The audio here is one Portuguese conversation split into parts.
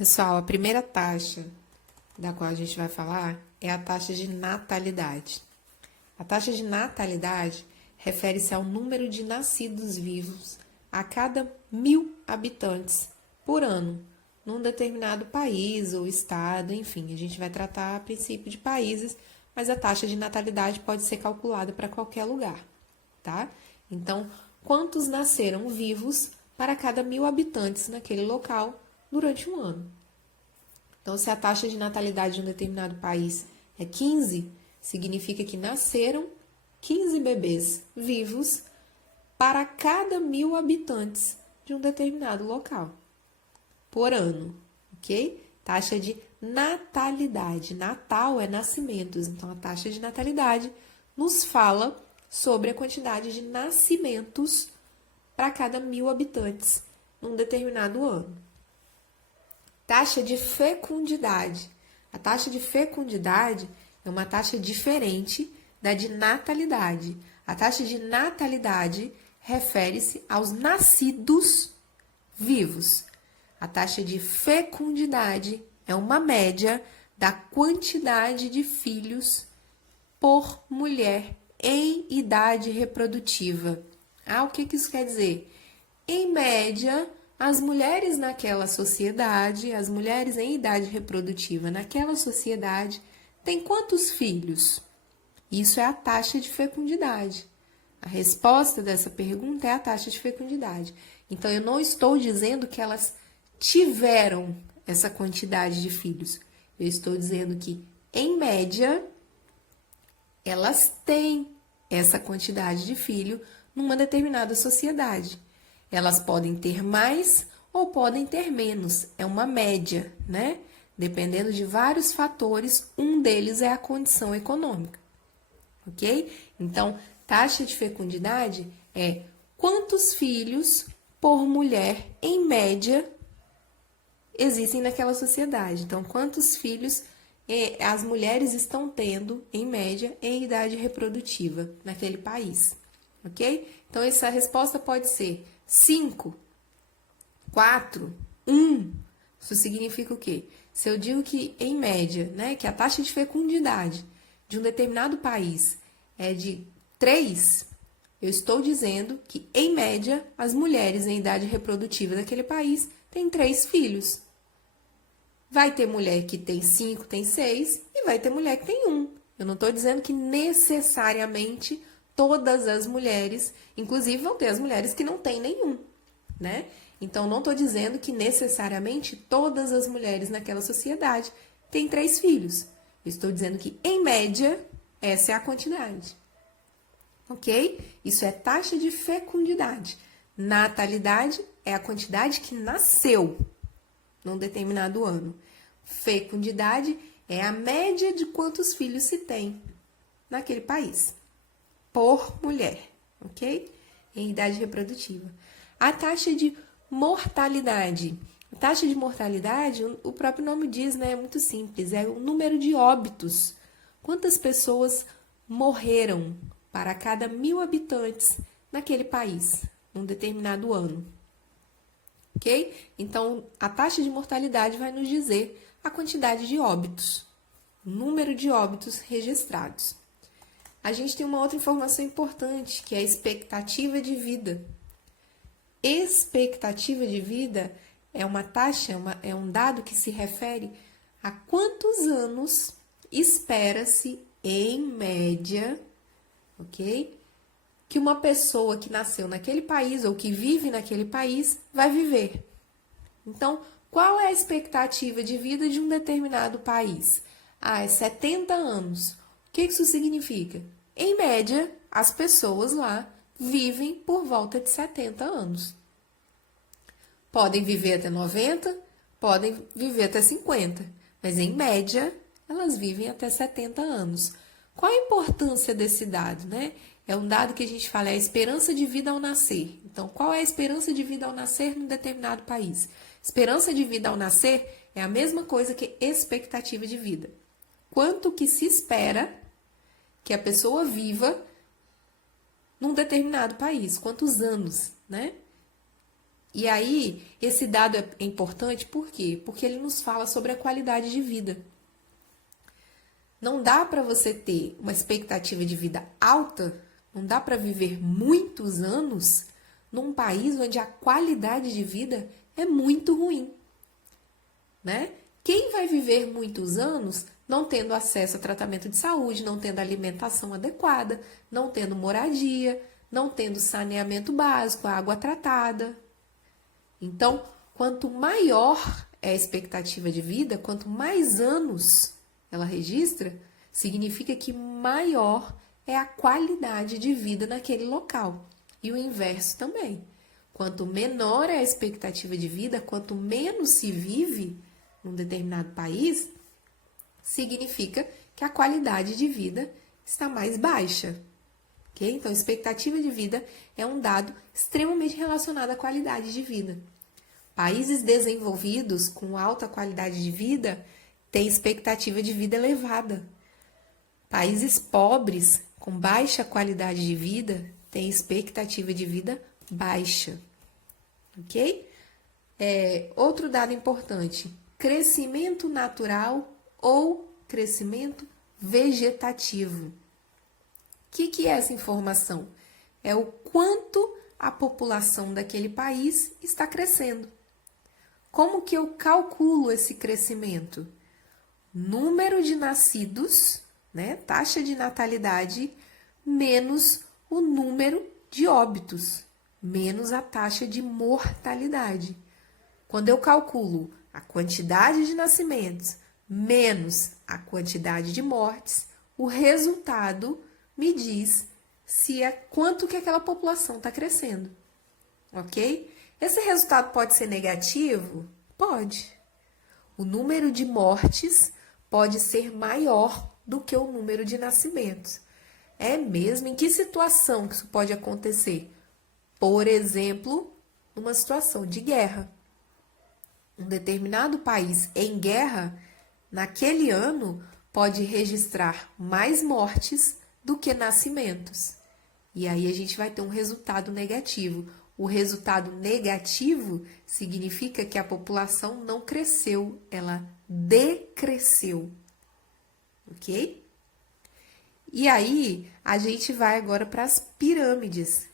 Pessoal, a primeira taxa da qual a gente vai falar é a taxa de natalidade. A taxa de natalidade refere-se ao número de nascidos vivos a cada 1.000 habitantes por ano, num determinado país ou estado, enfim, a gente vai tratar a princípio de países, mas a taxa de natalidade pode ser calculada para qualquer lugar, tá? Então, quantos nasceram vivos para cada 1.000 habitantes naquele local durante um ano? Então, se a taxa de natalidade de um determinado país é 15, significa que nasceram 15 bebês vivos para cada 1.000 habitantes de um determinado local, por ano, ok? Taxa de natalidade. Natal é nascimentos, então a taxa de natalidade nos fala sobre a quantidade de nascimentos para cada 1.000 habitantes num determinado ano. Taxa de fecundidade. A taxa de fecundidade é uma taxa diferente da de natalidade. A taxa de natalidade refere-se aos nascidos vivos. A taxa de fecundidade é uma média da quantidade de filhos por mulher em idade reprodutiva. O que isso quer dizer? Em média, as mulheres naquela sociedade, as mulheres em idade reprodutiva naquela sociedade, têm quantos filhos? Isso é a taxa de fecundidade. A resposta dessa pergunta é a taxa de fecundidade. Então, eu não estou dizendo que elas tiveram essa quantidade de filhos. Eu estou dizendo que, em média, elas têm essa quantidade de filho numa determinada sociedade. Elas podem ter mais ou podem ter menos. É uma média, né? Dependendo de vários fatores, um deles é a condição econômica. Ok? Então, taxa de fecundidade é quantos filhos por mulher, em média, existem naquela sociedade. Então, quantos filhos as mulheres estão tendo, em média, em idade reprodutiva naquele país. Ok? Então, essa resposta pode ser 5, 4, 1. Isso significa o quê? Se eu digo que, em média, né, que a taxa de fecundidade de um determinado país é de 3, eu estou dizendo que, em média, as mulheres em idade reprodutiva daquele país têm 3 filhos. Vai ter mulher que tem 5, tem 6, e vai ter mulher que tem 1. Eu não estou dizendo que necessariamente todas as mulheres, inclusive vão ter as mulheres que não têm nenhum, né? Então, não estou dizendo que necessariamente todas as mulheres naquela sociedade têm 3 filhos. Eu estou dizendo que, em média, essa é a quantidade. Ok? Isso é taxa de fecundidade. Natalidade é a quantidade que nasceu num determinado ano. Fecundidade é a média de quantos filhos se tem naquele país, por mulher, ok? Em idade reprodutiva. A taxa de mortalidade. A taxa de mortalidade, o próprio nome diz, né? É muito simples, é o número de óbitos. Quantas pessoas morreram para cada 1.000 habitantes naquele país, num determinado ano. Ok? Então, a taxa de mortalidade vai nos dizer a quantidade de óbitos, o número de óbitos registrados. A gente tem uma outra informação importante, que é a expectativa de vida. Expectativa de vida é uma taxa, é um dado que se refere a quantos anos espera-se, em média, ok? Que uma pessoa que nasceu naquele país ou que vive naquele país vai viver. Então, qual é a expectativa de vida de um determinado país? É 70 anos. O que isso significa? Em média, as pessoas lá vivem por volta de 70 anos. Podem viver até 90, podem viver até 50, mas em média, elas vivem até 70 anos. Qual a importância desse dado, né? É um dado que a gente fala, é a esperança de vida ao nascer. Então, qual é a esperança de vida ao nascer num determinado país? Esperança de vida ao nascer é a mesma coisa que expectativa de vida. Quanto que se espera que a pessoa viva num determinado país? Quantos anos, né? E aí, esse dado é importante por quê? Porque ele nos fala sobre a qualidade de vida. Não dá para você ter uma expectativa de vida alta, não dá para viver muitos anos num país onde a qualidade de vida é muito ruim, né? Quem vai viver muitos anos não tendo acesso a tratamento de saúde, não tendo alimentação adequada, não tendo moradia, não tendo saneamento básico, água tratada? Então, quanto maior é a expectativa de vida, quanto mais anos ela registra, significa que maior é a qualidade de vida naquele local. E o inverso também. Quanto menor é a expectativa de vida, quanto menos se vive num determinado país, significa que a qualidade de vida está mais baixa. Okay? Então, expectativa de vida é um dado extremamente relacionado à qualidade de vida. Países desenvolvidos com alta qualidade de vida têm expectativa de vida elevada. Países pobres com baixa qualidade de vida têm expectativa de vida baixa. Ok? Outro dado importante: crescimento natural ou crescimento vegetativo. O que é essa informação? É o quanto a população daquele país está crescendo. Como que eu calculo esse crescimento? Número de nascidos, né, taxa de natalidade, menos o número de óbitos, menos a taxa de mortalidade. Quando eu calculo a quantidade de nascimentos menos a quantidade de mortes, o resultado me diz se é quanto que aquela população está crescendo, ok? Esse resultado pode ser negativo? Pode. O número de mortes pode ser maior do que o número de nascimentos. É mesmo? Em que situação que isso pode acontecer? Por exemplo, numa situação de guerra. Um determinado país em guerra, naquele ano, pode registrar mais mortes do que nascimentos. E aí a gente vai ter um resultado negativo. O resultado negativo significa que a população não cresceu, ela decresceu. Ok? E aí a gente vai agora para as pirâmides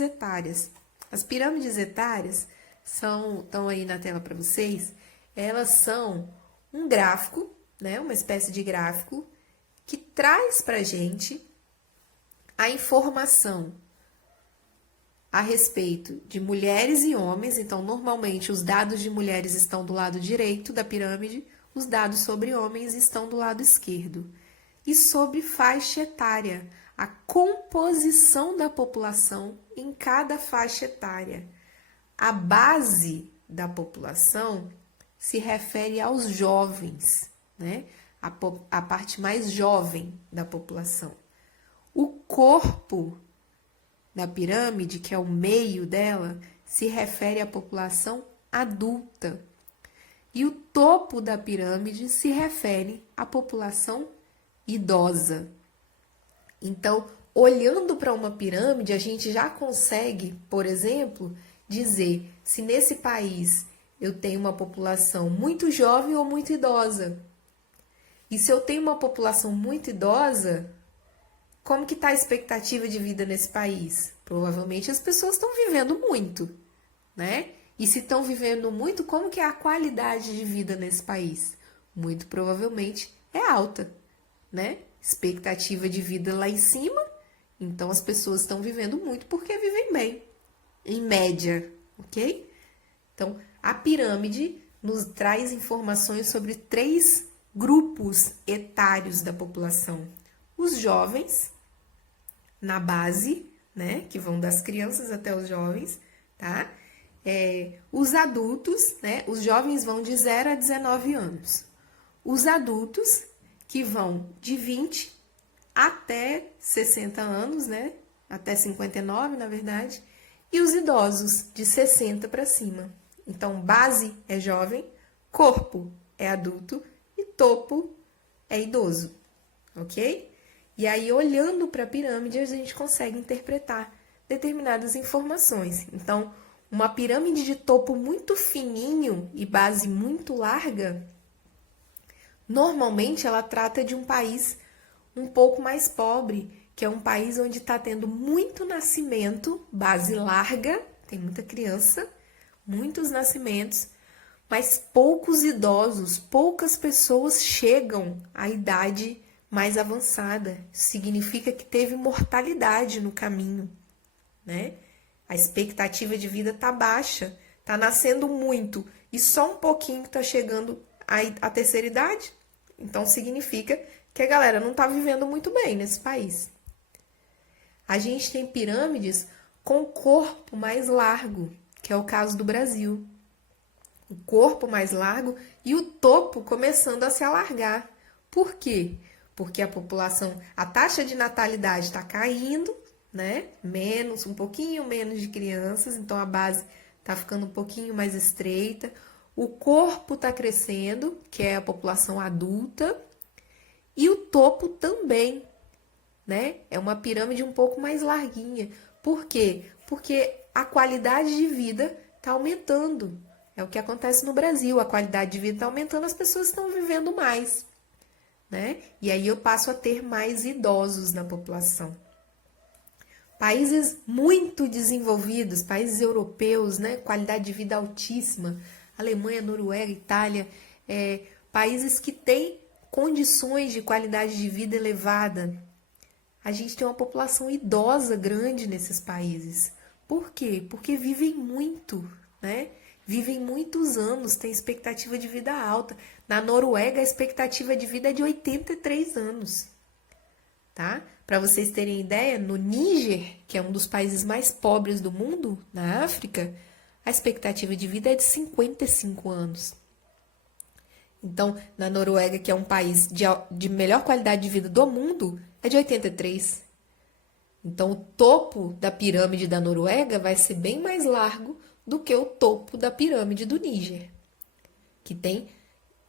etárias. As pirâmides etárias estão aí na tela para vocês. Elas são um gráfico, né, uma espécie de gráfico que traz para a gente a informação a respeito de mulheres e homens. Então, normalmente, os dados de mulheres estão do lado direito da pirâmide, os dados sobre homens estão do lado esquerdo. E sobre faixa etária, a composição da população em cada faixa etária. A base da população se refere aos jovens, né? A parte mais jovem da população. O corpo da pirâmide, que é o meio dela, se refere à população adulta. E o topo da pirâmide se refere à população idosa. Então, olhando para uma pirâmide, a gente já consegue, por exemplo, dizer se nesse país eu tenho uma população muito jovem ou muito idosa. E se eu tenho uma população muito idosa, como que está a expectativa de vida nesse país? Provavelmente as pessoas estão vivendo muito, né? E se estão vivendo muito, como que é a qualidade de vida nesse país? Muito provavelmente é alta, né? Expectativa de vida lá em cima, então as pessoas estão vivendo muito porque vivem bem, em média, ok? Então, a pirâmide nos traz informações sobre 3 grupos etários da população. Os jovens, na base, né, que vão das crianças até os jovens, tá? Os adultos, né, os jovens vão de 0 a 19 anos. Os adultos, que vão de 20 até 60 anos, né, até 59, na verdade, e os idosos, de 60 para cima. Então, base é jovem, corpo é adulto e topo é idoso, ok? E aí, olhando para a pirâmide, a gente consegue interpretar determinadas informações. Então, uma pirâmide de topo muito fininho e base muito larga, normalmente ela trata de um país um pouco mais pobre, que é um país onde está tendo muito nascimento, base larga, tem muita criança, muitos nascimentos, mas poucos idosos, poucas pessoas chegam à idade mais avançada. Isso significa que teve mortalidade no caminho, né? A expectativa de vida tá baixa, tá nascendo muito e só um pouquinho que tá chegando à terceira idade. Então significa que a galera não tá vivendo muito bem nesse país. A gente tem pirâmides com corpo mais largo, que é o caso do Brasil. O corpo mais largo e o topo começando a se alargar. Por quê? Porque a taxa de natalidade está caindo, né? Um pouquinho menos de crianças, então a base está ficando um pouquinho mais estreita. O corpo está crescendo, que é a população adulta, e o topo também, né? É uma pirâmide um pouco mais larguinha. Por quê? Porque a qualidade de vida está aumentando. É o que acontece no Brasil, a qualidade de vida está aumentando, as pessoas estão vivendo mais, né? E aí eu passo a ter mais idosos na população. Países muito desenvolvidos, países europeus, né? Qualidade de vida altíssima, Alemanha, Noruega, Itália, países que têm condições de qualidade de vida elevada. A gente tem uma população idosa grande nesses países. Por quê? Porque vivem muito, né? Vivem muitos anos, têm expectativa de vida alta. Na Noruega, a expectativa de vida é de 83 anos. Tá? Para vocês terem ideia, no Níger, que é um dos países mais pobres do mundo, na África, a expectativa de vida é de 55 anos. Então, na Noruega, que é um país de melhor qualidade de vida do mundo, é de 83. Então, o topo da pirâmide da Noruega vai ser bem mais largo do que o topo da pirâmide do Níger, que tem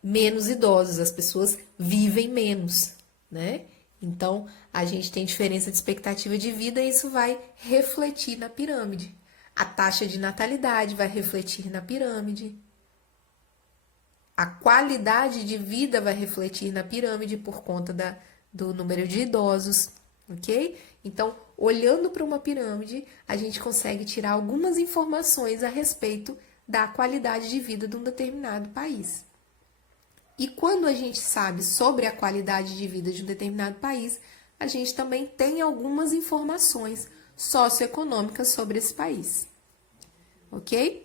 menos idosos, as pessoas vivem menos, né? Então, a gente tem diferença de expectativa de vida e isso vai refletir na pirâmide. A taxa de natalidade vai refletir na pirâmide. A qualidade de vida vai refletir na pirâmide por conta do número de idosos, ok? Então, olhando para uma pirâmide, a gente consegue tirar algumas informações a respeito da qualidade de vida de um determinado país. E quando a gente sabe sobre a qualidade de vida de um determinado país, a gente também tem algumas informações socioeconômicas sobre esse país, ok?